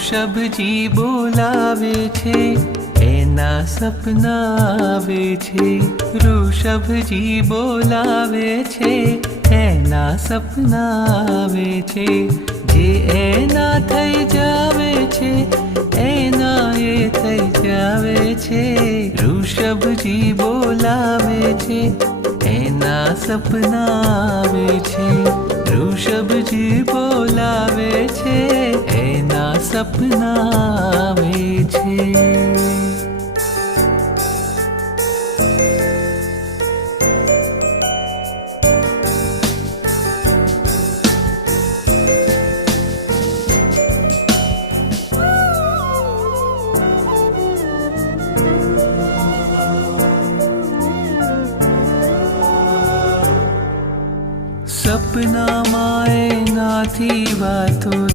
ઋષભજી બોલાવે છે, એના સપના આવે છે. ઋષભજી બોલાવે છે, એના સપના આવે છે. જે એના થઈ જાવે છે, એના એ થઈ જાવે છે. ઋષભજી બોલાવે છે, એના સપના આવે છે. ઋષભજી બોલાવે છે, એના સપના આવે છે. સપનામાં એનાથી વાતો